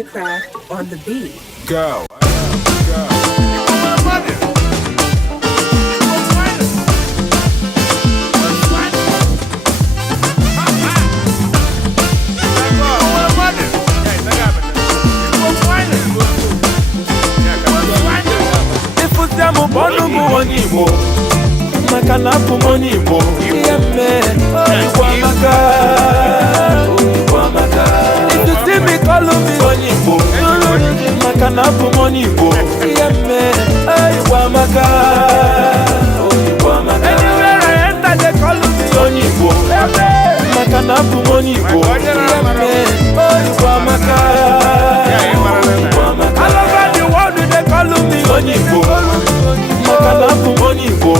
Mastercraft on the beat. Go. Makana pumoni bo yemme kwa maka if you see me call me onibo makana pumoni bo yemme kwa maka anywhere I enter they call me onibo makana pumoni bo yemme kwa maka all over the world they call me onibo makana pumoni bo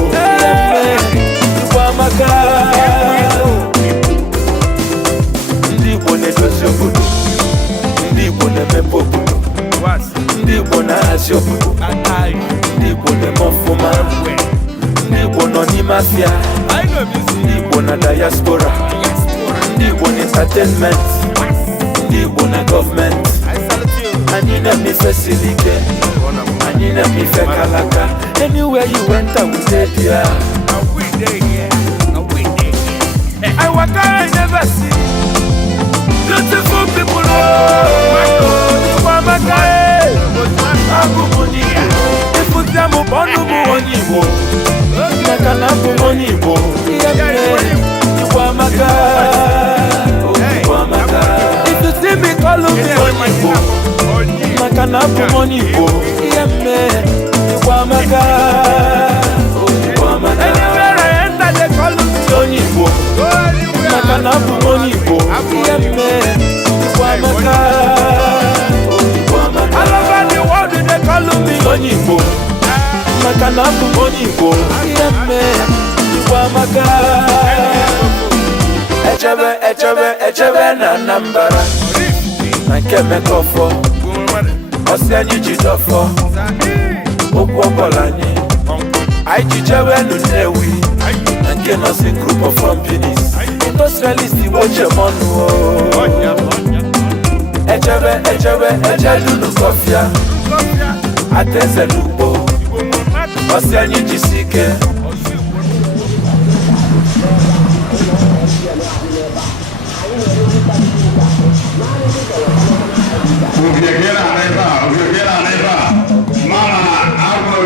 ndị Igbo na-edozi obodo, ndị Igbo na-emepe obodo, ndị Igbo na-ahazi obodo, ndị Igbo na-eme ọfụma, ndị Igbo nọ n'ime afịa, ndị Igbo na diaspora, ndị Igbo na entertainment, ndị Igbo na gọọmenti. Anyị na-eme ife siri ike, anyị na-eme ife kalaka. Anywhere you enter we dey there. I walk I never see beautiful people. Oh, mama guy, abu money. If you tell me bonu money, makana money, mama guy. If you see me call me money, makana money, mama guy. Anywhere I enter, they call me Onibo. Makana Onibo. Yemme, Wamaka. All over the world, they call me Onibo. Makana Onibo. Yemme, Wamaka. Echebe na nambara. Nankeme kofo. Osiani jidofo. Okwokolanye. I jijewe nunewi Nanke nursing group of companies Industrialist watch your monu Echebe nukofia Ateze lupo Osianyi jisike Uviekera neba Mama, aku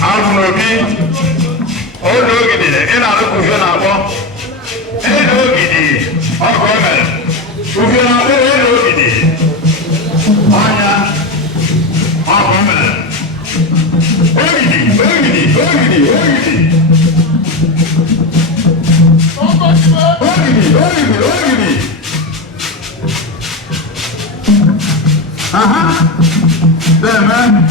Alfunobi, Odogidi, in our Kufianabo, Edogidi, Ogomen, Kufianabo, Edogidi, Anya, Ogomen, Ogidi, There, man.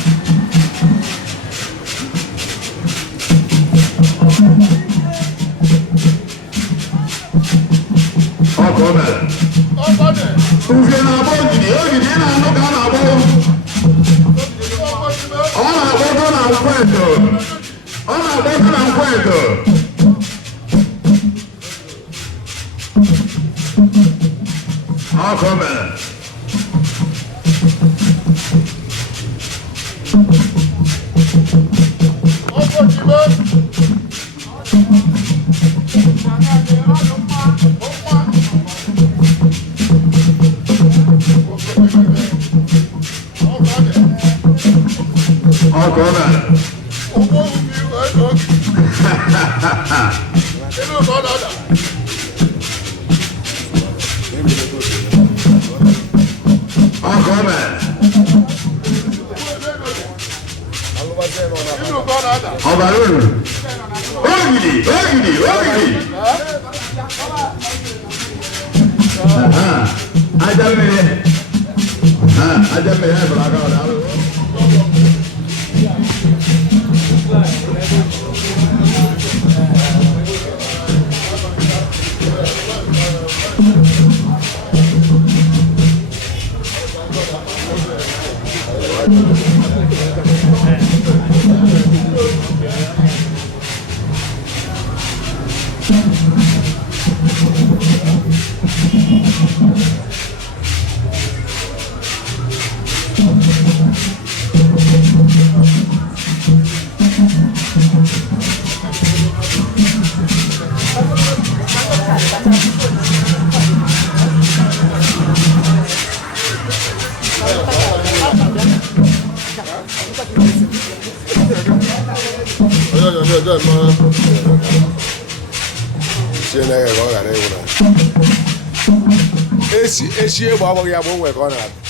Esi egbe agbaghị ya bụ onwe ka ọ na-abịa.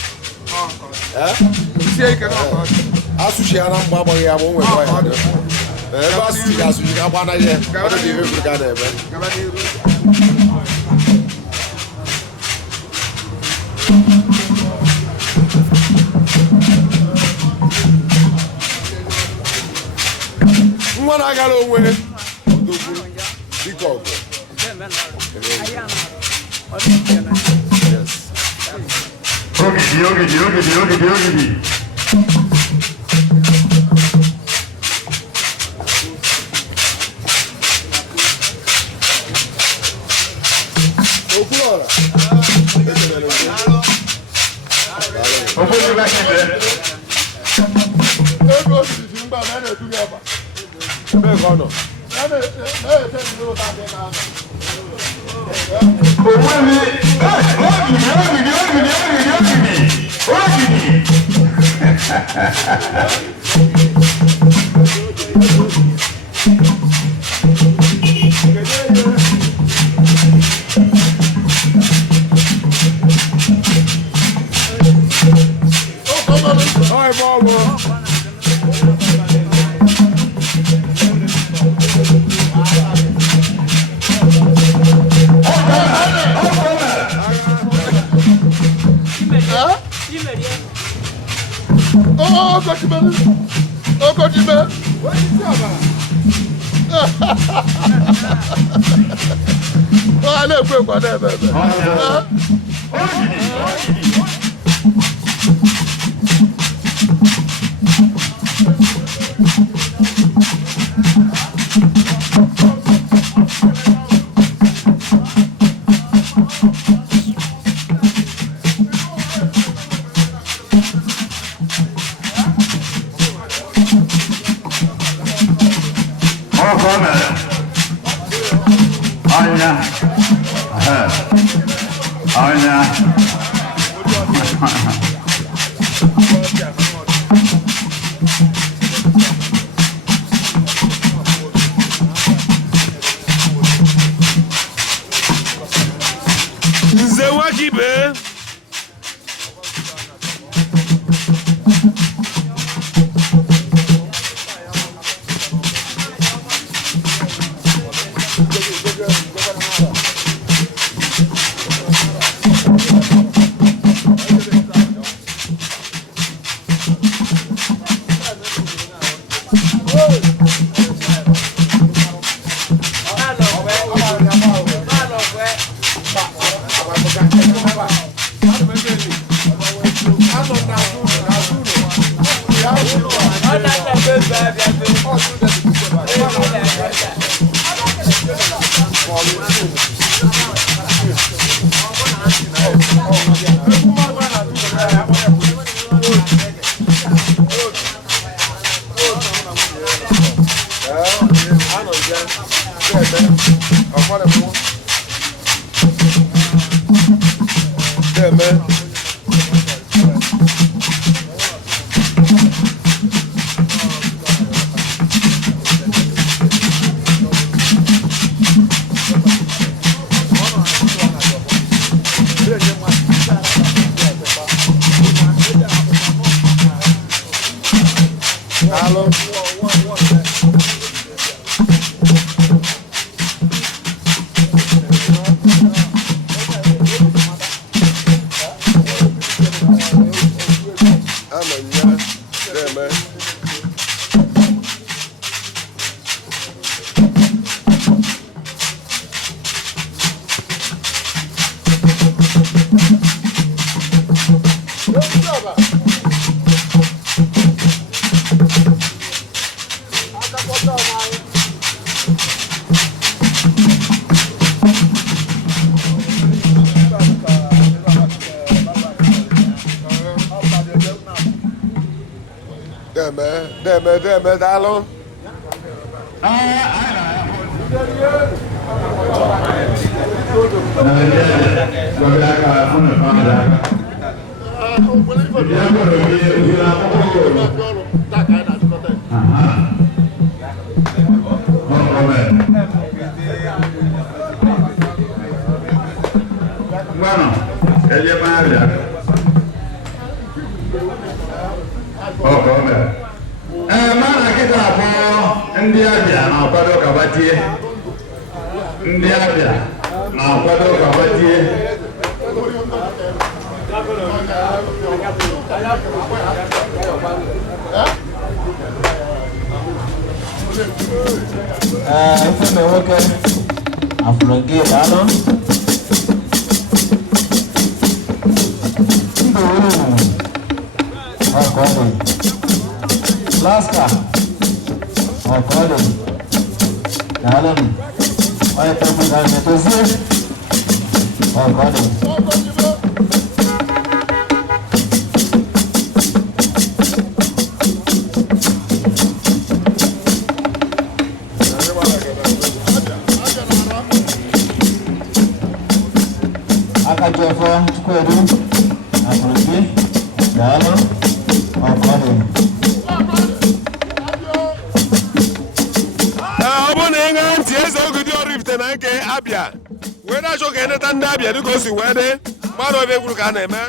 Asụchi ya na mgbe agbaghị ya bụ onwe ka ọ na-abịa. Ebe asụchi ga-asụchi ka agba anaghị ya ọ dị ihe ka a na-eme. Nwa na-agara onwe odogwu dịka ọgụ. Ogidi. Okwuọra. Okwuọra bakende. Ego osisi mba na na-eduga aba. Ebe ka ọ nọ. Na-ete ndị ụta dị na anọ. Deme, dalo. na-abịa. Oke ọ bịara. Mana kịta abụọ ndị abịa na-akwado kabatie. Ndị abịa na-akwado kabatie. Ife me nwoke afụrụ gị daalụ. Ọkọọdụ Laska ọkọọdụ daalụ. Onye tọgbụ ga na-etozie ọkọọdụ. Akajọfọ Chukwuedu afụrụ gị daalụ ọkọọdụ. Ọ bụ na ị ṅaa ntị eze Ogidi Oraifite na nke Abịa wee na-achọ ka eneta ndị Abịa dịka o si wee dị mmadụ ebe egwuru ka a na-eme.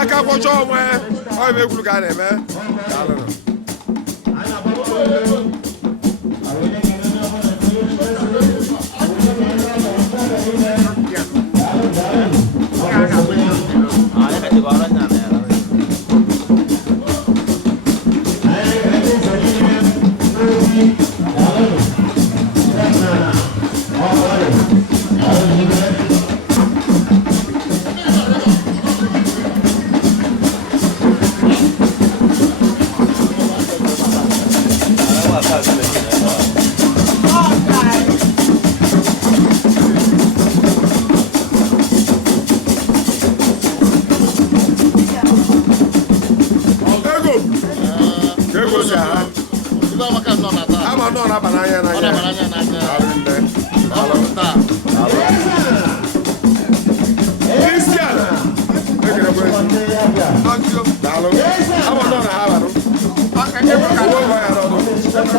Aka kwọcha onwe ọ ebe egwuru ka a na-eme.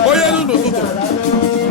Oye, no,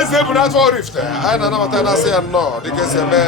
Eze bụ n'afọ Oraifite anyị na-anabata na-asị ya nnọọ dịka esi eme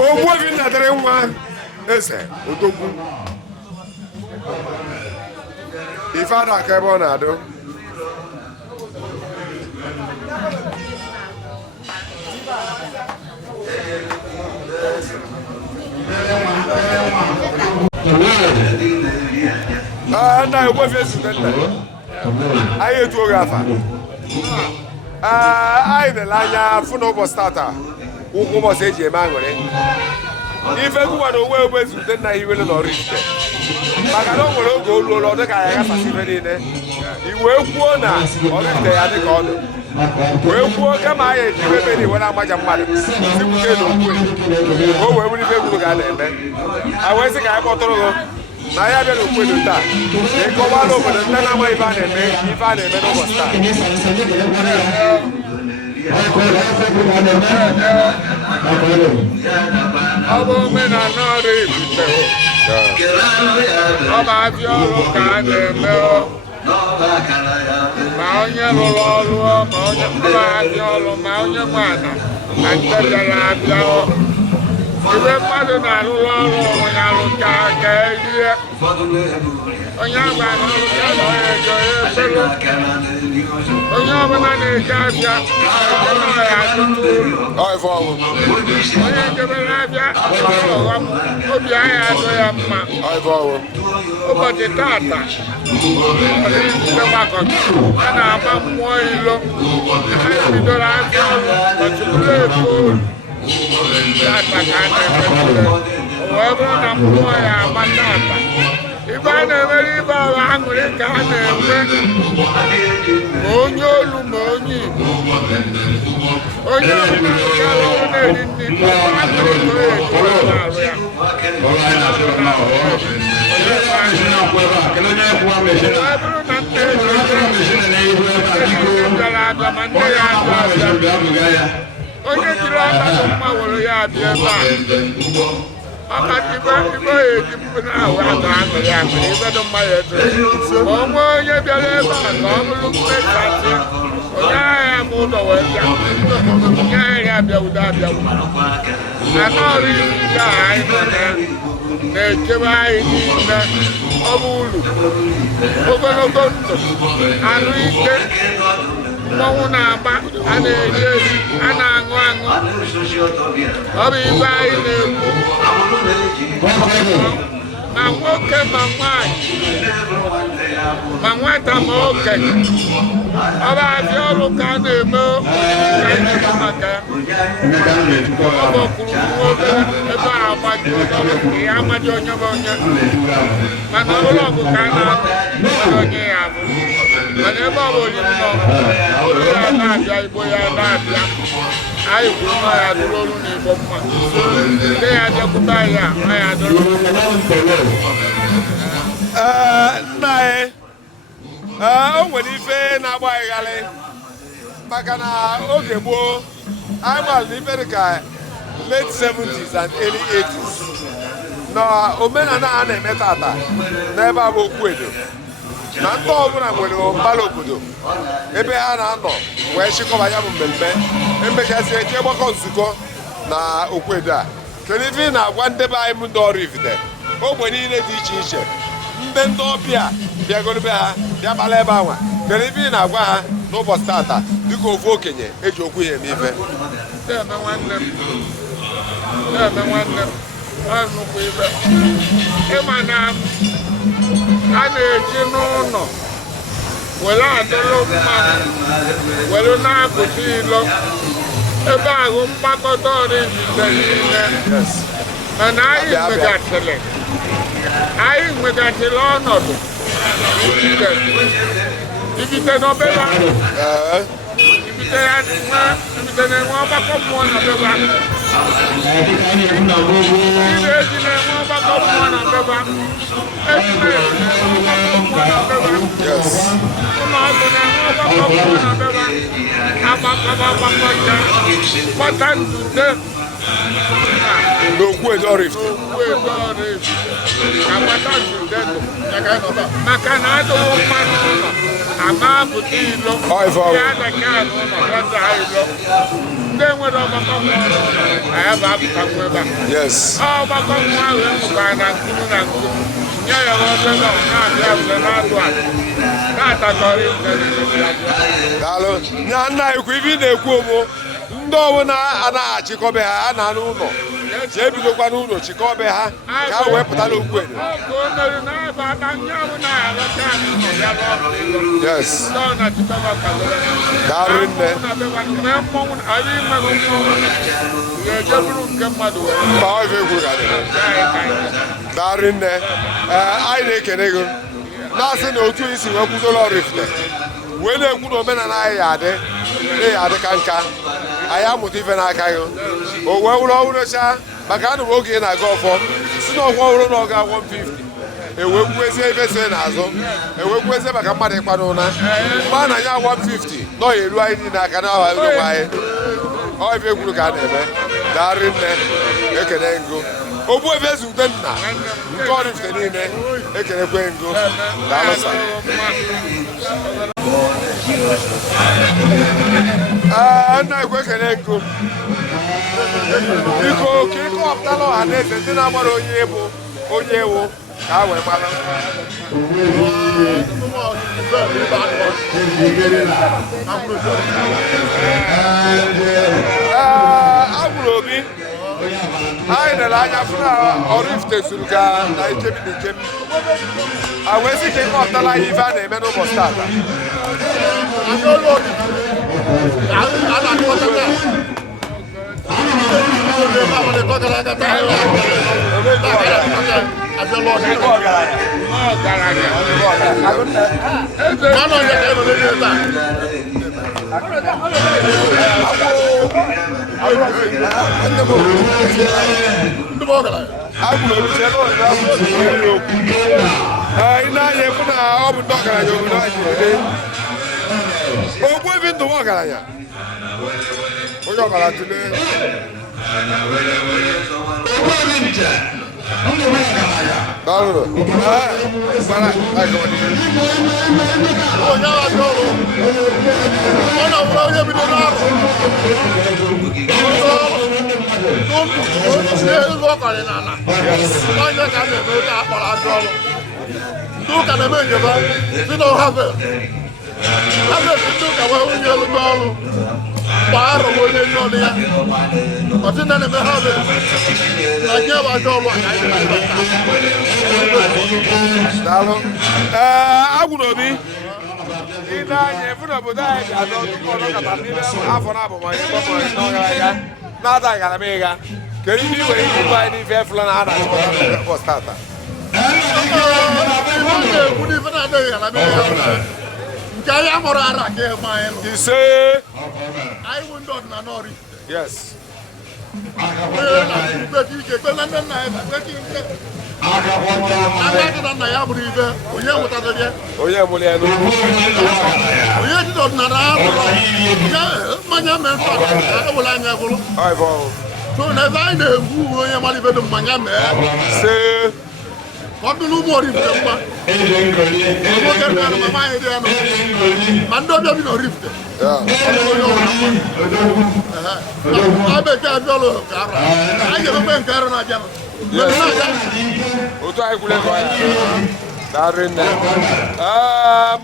Ogbuefi natara nwa eze odogwu ife a na-aka ebe ọ na-adụ nna Ogbuefi ezute nna anyị etu oge afa anyị nele anya fụ na ụbọchị tata ụbọchị eji eme aṅụrị ife gụwa na onwe Ogbuefi ezute nna hiwere na ọrụ ite maka na o nwere oge olu ụlọ dị ka ya gafasị ife niile i wee kwuo na ọrụ ite ya dị ka ọdụ wee kwuo kama anyị eji ebe na iwe na-amaja mmadụ sipụta na okwu ka o wee bụrụ ife gwuru ga na-eme a wee sị ka anyị kpọtụrụ gị na ya bịa n'okwedo taa ka ịkọwala obodo ndị na-ama ife a na-eme n'ụbọchị taa ọ bụ omenala ọrụ Ifite ọ bụ abịa ọrụ ka a na-eme ma onye rụrụ ọrụ ma onye abịa ọrụ ma onye nwe ala na ndị bịara abịa ibe mmadụ na-arụrụ ọrụ onwe ya rụcha ka erie onye agba na-arụcha na onye ego efelu onye ọbụla na-eje abịa ya atụtụ ụlọ onye jebere abịa ọghọm obi ahịa adụ ya mma ụbọchị tata a na-agba mmụọ ilo anyị bidoro abịa ọrụ ọchụkwụrụ ego tata ka a na-emepụta wee bụrụ na mmụọ ya agba tata ibe a na-emere ibe ọrụ aṅụrị ka a na-eme ma onye olu ma onye Igbo onye ọbụla gara ọrụ na-eri nri aṅụrị ka o ejiri na-arụ ya wee bụrụ na nne bịara abịa ma nne ya abịa onye jiri ọkadụ mma were ya abịa ebe a ọkadụ ibe ya eji mpụ na-ahụ atọ aṅụrị aṅụrị ibedo mma ya eto ma o nwee onye bịara ebe a ka ọ bụrụ mmekasị onye agha bụ ụlọ wee bịa onye agha abịawudo abịawu na n'ọrụ Ifite a anyị nọ na-echebe anyị niile ọ bụ uru ogologo ndụ arụ ike mmọnwụ na-agba a na-eri eri a na-aṅụ aṅụ ọ bụ ibe anyị na-ekwu ma nwoke ma nwanyị ma nwata ma okenye ọ bụ abịa ọrụ ka a na-eme maka ya ọ bụkwuru nwoke ebe a agbaji ya amaji onye bụ onye mana ụlọ ọgụ ka a na-atụ onye ya bụ mana ebe ọ bụ olili nọ olu ya na-abịa Igbo ya na-abịa anyị kwuru na ya dụrụ olu na Igbo mma ndị ya jekwuta ya na ya dụrụ nna anyị o nwere ife na-agba ịgharị maka na oge gboo anyị maara na ife dị ka late 70s and early 80s na omenala a na-eme tata n'ebe a bụ Okwedo na ndị ọbụla nwere mbara obodo ebe ha na-anọ wee chịkọba ya bụ mmemme emechasị eji gbakọ nzukọ na Okwedo a kedu ife ị na-agwa ndị be anyị ndị ọrụ Ifite ogbe niile dị iche iche ndị ọbịa bịagoro be ha bịa gbara ebe anwa kedu ife ị na-agwa ha n'ụbọchị tata dịka ofu okenye eji okwu ya eme ife na-eme nwanne m nnukwu ibe ịma na a na-eji n'ụlọ were adụrụ mmanụ were na-apụta ilo ebe ahụ mgbakọta Oraifite niile mana anyị nwegasịrị ọnọdụ ibite n'obeba ibite na-enwe ọgbakọ mmụọ n'obeba ire eji na-enwe ọgbakọ mmụọ n'obeba ejime na-enwe ọgbakọ mmụọ n'obeba ụlọọgwụ na-enwe ọgbakọ mmụọ n'obeba agbakọ ya kpọta nzute n'Okwuedo Oraifite maka na adịghị mmanụ ụlọ ama apụta ilo ya adaka ala ụlọ gaza ha ilo ndị nwere ọgbakọ mmụọ ya bụ apụta nwa ebe a ọgbakọ mmụọ ahụ enwekwara na nkuru na nkuru nye ya obere na-abịa ule na-atụ atụ na-atakọrọ daalụ nya nna ekwu ibe ị na-ekwu ụmụ ndị ọbụla anaghị achịkọbe ha a na-anụ ụlọ jee ebidokwa n'ụlọ chịkọbe ha ka ha wee pụta n'Okwuedo daalụ nne daalụ nne anyị na-ekene gị na-asị na otu isi wee kwudola Oraifite wee na-ekwu na omenala anyị ya adị ka nka anyị amụta ife n'aka gị o wee wụrụ ọhụrụcha maka anụ m oge ị na-aga ọfọ si na ọgwụ ọhụrụ na ọ ga 150 ewekwezie ebe so n'azụ ewekwezie maka mmadụ ịkpanụ ụna mgbe a na-anya 150 nọ ya eru anyị niile aka na ahụgwa anyị ọ ife kwuru ka a na-eme darị nne ekene ngụ ogbu ebe ezute nna nke Oraifite niile ekenekwe ngụ daalụsa nna ekwe ekene ngụ biko ka ịkọpụtala ọha na eze ndị na-agbara onye ewu ka ha wee mara agbụrụ Obi anyị nere anya fụ na Oraifite suru ga na Ijebi na Ikem a wee sị ka ịkọpụtala anyị ife a na-eme n'ụbọchị tata ị na-anya efu na ọ bụ ndị ọgaranya obodo anyị ogbu ebi ndụ nwa ọgaranya onye ọbara tụlee Nduka na menye ba si no have nduka wa onye olu n'ọrụ gbara onye nọ ya ọtị na me have na nye ba ọrụ aka daalụ agwụrụ Obi ị na-anya efu na obodo anyị ga-adọ tupu ọnụ kata n'ime afọ na abụmanya gbapụrụ n'ọgaranya na-ada garama ịga kedu ihe ị nwere ike ịgwa anyị n'ife efula na a na-achịkọta n'ụbọchị tata nke anyị amụrụ ara ka eme anyị ise anyị bụ ndị ọdịnala Oraifite yes agadi na nna ya bụrụ ibe onye mụtara ya onye mụrụ ya onye ji ọdịnala mmanya mee nsọ ewere anya bụrụ so na ebe anyị na-egwu onye mara ibe dị mmanya mee ọdụ n'ụmụ Oraifite mma ma ndị ọbịa bi na Oraifite bekee abịa ụlọ ka ara anyị ga-emekwe nke ara na-abịa otu anyị kwule ka ya darị nne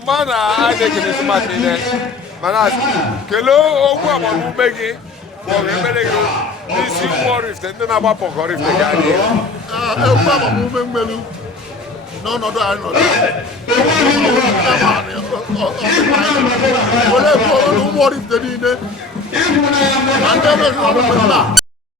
mma na anyị na-ekele mmadụ niile mana kelee okwu agbamume gị ma ọ ga-emere gị n'isi ụmụ Oraifite ndị na-agbapụ nke Oraifite ga-adị ekwu agbamume mmelu n'ọnọdụ anyị nọ were kwuo ụmụ ụmụ Oraifite niile na ndị ebe ọrụ